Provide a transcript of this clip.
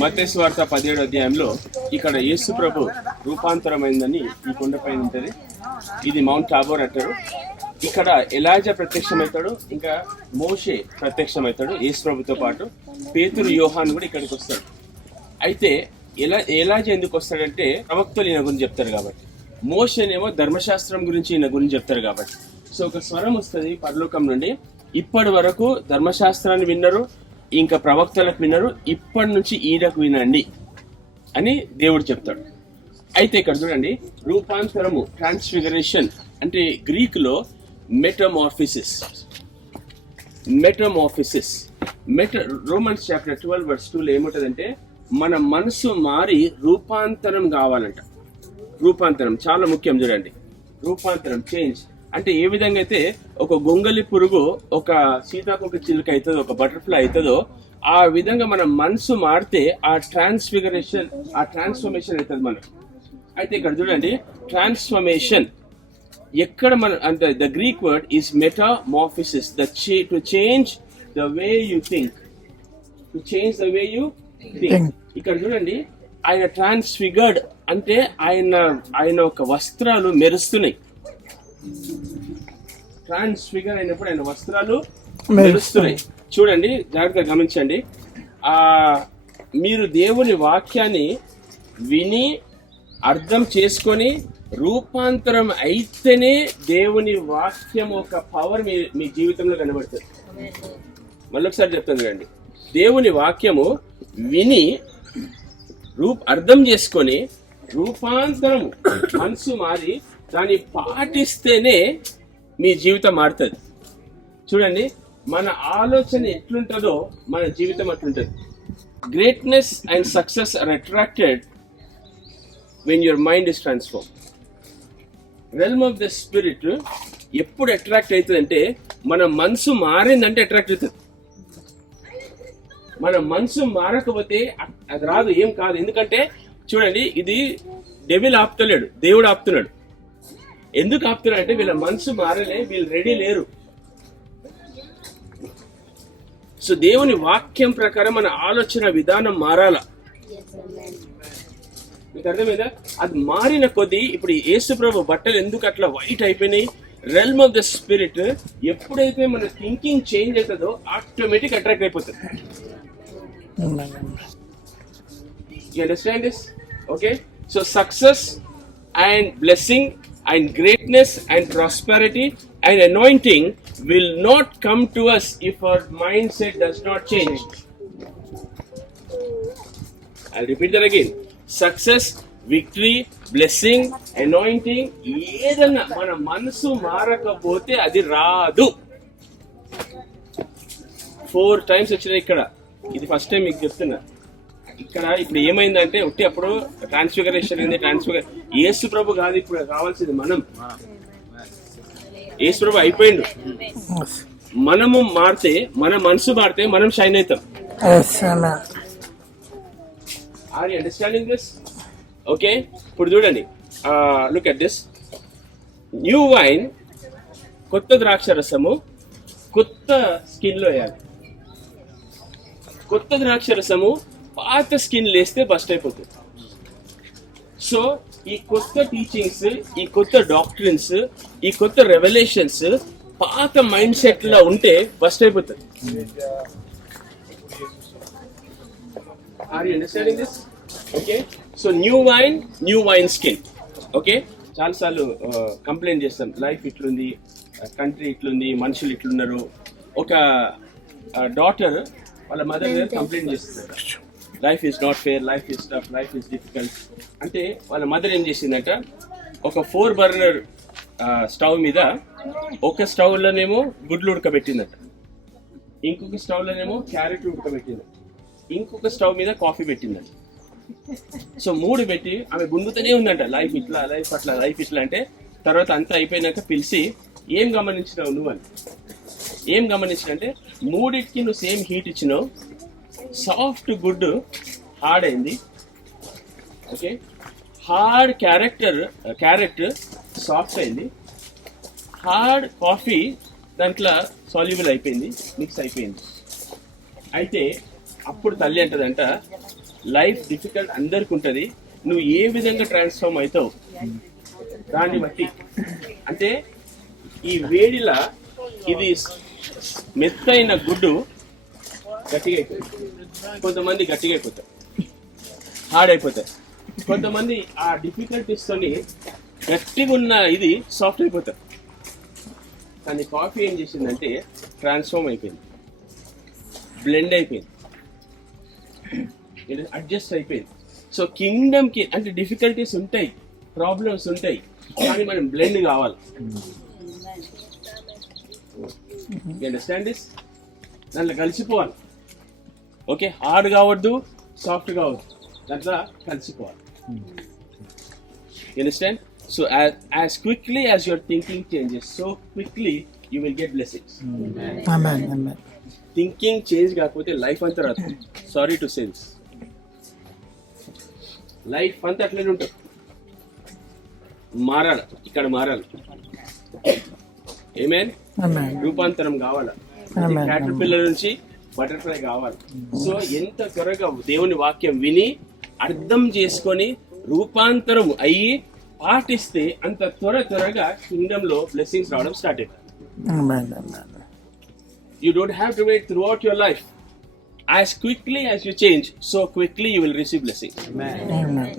మత్తయి సువార్త 17వ అధ్యాయంలో ఇక్కడ యేసు ప్రభు రూపాంతరమైందని ఈ కొండపైన ఉంటుంది. ఇది మౌంట్ టాబోర్ అంటారు. ఇక్కడ ఎలాజా ప్రత్యక్షమవుతాడు, ఇంకా మోషే ప్రత్యక్షమవుతాడు యేసు ప్రభుతో పాటు. పేతురు, యోహాన్ కూడా ఇక్కడికి వస్తాడు. అయితే ఎలాజా ఎందుకు వస్తాడంటే ప్రవక్తలు ఈయన గురించి చెప్తారు కాబట్టి, మోషేనేమో ధర్మశాస్త్రం గురించి ఈయన గురించి చెప్తారు కాబట్టి. సో ఒక స్వరం వస్తుంది పరలోకం నుండి, ఇప్పటి వరకు ధర్మశాస్త్రాన్ని విన్నరు, ఇంకా ప్రవక్తలకు వినరు, ఇప్పటి నుంచి ఈయనకు వినండి అని దేవుడు చెప్తాడు. అయితే ఇక్కడ చూడండి, రూపాంతరము, ట్రాన్స్ఫిగరేషన్ అంటే గ్రీక్ లో మెటమార్ఫిసిస్. రోమన్స్ చాప్టర్ 12:2 ఏముంటదంటే, మన మనసు మారి రూపాంతరం కావాలంట. రూపాంతరం చాలా ముఖ్యం. చూడండి, రూపాంతరం, చేంజ్ అంటే ఏ విధంగా అయితే ఒక గొంగలి పురుగు ఒక సీతాకోక చిలుక అవుతుందో, ఒక బటర్ఫ్లై అవుతుందో, ఆ విధంగా మన మనసు మారితే ఆ ట్రాన్స్ఫిగరేషన్, ఆ ట్రాన్స్ఫర్మేషన్ అవుతుంది మనకు. అయితే ఇక్కడ చూడండి, ట్రాన్స్ఫర్మేషన్ ఎక్కడ మన అంటే the Greek word is metamorphosis, to change the way you think. ఇక్కడ చూడండి, ఆయన ట్రాన్స్ఫిగర్డ్ అంటే ఆయన ఒక వస్త్రాలు మెరుస్తున్నాయి. ట్రాన్స్ఫిగర్ అయినప్పుడు ఆయన వస్త్రాలు మెరుస్తున్నాయి. చూడండి, జాగ్రత్తగా గమనించండి. మీరు దేవుని వాక్యాన్ని విని అర్థం చేసుకొని రూపాంతరం అయితేనే దేవుని వాక్యం ఒక పవర్ మీ జీవితంలో కనబడుతుంది. మళ్ళీ ఒకసారి చెప్తాను చూడండి, దేవుని వాక్యము విని అర్థం చేసుకొని రూపాంతరం మనసు మారి దాన్ని పాటిస్తేనే మీ జీవితం మారుతుంది. చూడండి, మన ఆలోచన ఎట్లుంటుందో మన జీవితం అట్లుంటుంది. Greatness and success are attracted when your mind is transform. Realm of the spirit ఎప్పుడు అట్రాక్ట్ అవుతుంది అంటే, మన మనసు మారిందంటే అట్రాక్ట్ అవుతుంది. మన మనసు మారకపోతే అది రాదు, ఏం కాదు. ఎందుకంటే చూడండి, ఇది డెవిల్ ఆపుతలేడు, దేవుడు ఆపుతున్నాడు. ఎందుకు ఆపుతున్నాడు అంటే, వీళ్ళ మనసు మారలే, వీళ్ళు రెడీ లేరు. సో దేవుని వాక్యం ప్రకారం మన ఆలోచన విధానం మారాల. మీకు అర్థమైందా? అది మారిన కొద్దీ ఇప్పుడు యేసు ప్రభు బట్టలు ఎందుకు అట్లా వైట్ అయిపోయినాయి? రెల్మ్ ఆఫ్ ద స్పిరిట్ ఎప్పుడైతే మన థింకింగ్ చేంజ్ అవుతుందో ఆటోమేటిక్ అట్రాక్ట్ అయిపోతుంది. You understand this? Okay? So success and blessing and greatness and prosperity and anointing will not come to us if our mindset does not change. I'll repeat that again. Success, victory, blessing, anointing, ఏదన్నా మన మనసు మారకపోతే అది రాదు. 4 times వచ్చినాయి ఇక్కడ. ఇది first time మీకు చెప్తున్నా. ఇక్కడ ఇప్పుడు ఏమైందంటే, అప్పుడు ట్రాన్స్ఫిగరేషన్ అయింది. యేసు ప్రభు కాదు ఇప్పుడు కావాల్సింది మనం. యేసు ప్రభు అయిపోయిండు. మనము మారితే, మన మనసు మారితే మనం షైన్ అవుతాం. Are you understanding this? Okay, ఇప్పుడు చూడండి, look at this. New wine, కొత్త ద్రాక్ష రసము కొత్త స్కిన్ లో వేయాలి. కొత్త ద్రాక్ష రసము పాత స్కిన్ లేస్తే బస్ట్ అయిపోతుంది. సో ఈ కొత్త టీచింగ్స్, ఈ కొత్త డాక్ట్రిన్స్, ఈ కొత్త రెవల్యూషన్స్ పాత మైండ్ సెట్ లో ఉంటే బస్ట్ అయిపోతుంది. Are you understanding this? Okay, so new wine skin. Okay, చాలాసార్లు కంప్లైంట్ చేస్తాం, లైఫ్ ఇట్లుంది, కంట్రీ ఇట్లుంది, మనుషులు ఇట్లున్నారు. ఒక డాటర్ వాళ్ళ మదర్ గారు కంప్లైంట్ చేస్తున్నారు, life is not fair, life is tough, life is difficult. అంటే వాళ్ళ మదర్ ఏం చేసిందంట, ఒక 4 బర్నర్ స్టవ్ మీద ఒక స్టవ్లోనేమో గుడ్లు ఉడకబెట్టిందట, ఇంకొక స్టవ్లోనేమో క్యారెట్ ఉడకబెట్టిందట, ఇంకొక స్టవ్ మీద కాఫీ పెట్టిందట. సో 3 పెట్టి ఆమె గుండుతూనే ఉందంట, లైఫ్ ఇట్లా, లైఫ్ అట్లా, లైఫ్ ఇట్లా. అంటే తర్వాత అంతా అయిపోయినాక పిలిచి, ఏం గమనించినావు నువ్వు అని. ఏం గమనించినంటే, 3కి నువ్వు సేమ్ హీట్ ఇచ్చినావు, సాఫ్ట్ గుడ్ హార్డ్ అయింది. ఓకే, హార్డ్ క్యారెట్ సాఫ్ట్ అయింది, హార్డ్ కాఫీ దాంట్లో సాల్యుబుల్ అయిపోయింది, మిక్స్ అయిపోయింది. అయితే అప్పుడు తల్లి అంటదంట, లైఫ్ డిఫికల్ట్ అందరికి ఉంటుంది. నువ్వు ఏ విధంగా ట్రాన్స్ఫార్మ్ అవుతావు దాన్ని బట్టి. అంటే ఈ వేడిలా ఇది మెత్తైన గుడ్డు గట్టిగా అయిపోతుంది, కొంతమంది గట్టిగా అయిపోతారు, హార్డ్ అయిపోతారు. కొంతమంది ఆ డిఫికల్టీస్తోని గట్టిగా ఉన్న ఇది సాఫ్ట్ అయిపోతారు. కానీ కాఫీ ఏం చేసిందంటే ట్రాన్స్ఫార్మ్ అయిపోయింది, బ్లెండ్ అయిపోయింది, అడ్జస్ట్ అయిపోయింది. సో కింగ్డమ్కి అంటే డిఫికల్టీస్ ఉంటాయి, ప్రాబ్లమ్స్ ఉంటాయి, కానీ మనం బ్లెండ్ కావాలి. Understand this? దాంట్లో కలిసిపోవాలి. ఓకే, హార్డ్ కావద్దు, సాఫ్ట్ కావద్దు, దాంట్లో కలిసిపోవాలి. Understand? So as quickly as your thinking changes, so quickly you will get blessings. Amen. Amen. Thinking change కాకపోతే లైఫ్ అంతా రాదు. Sorry to say this, life అంతా అట్లనే ఉంటుంది. మారాలి, ఇక్కడ మారాలి. ఆమేన్. రూపాంతరం కావాలా, క్యాటర్ పిల్లర్ నుంచి బటర్ఫ్లై కావాలి. సో ఎంత త్వరగా దేవుని వాక్యం విని అర్థం చేసుకొని రూపాంతరం అయ్యి పాటిస్తే అంత త్వరగా కింగ్డమ్ లో బ్లెస్సింగ్స్ రావడం స్టార్ట్ అవుతుంది. You don't have to wait throughout your life. As quickly as you change, so quickly you will receive blessings. Amen.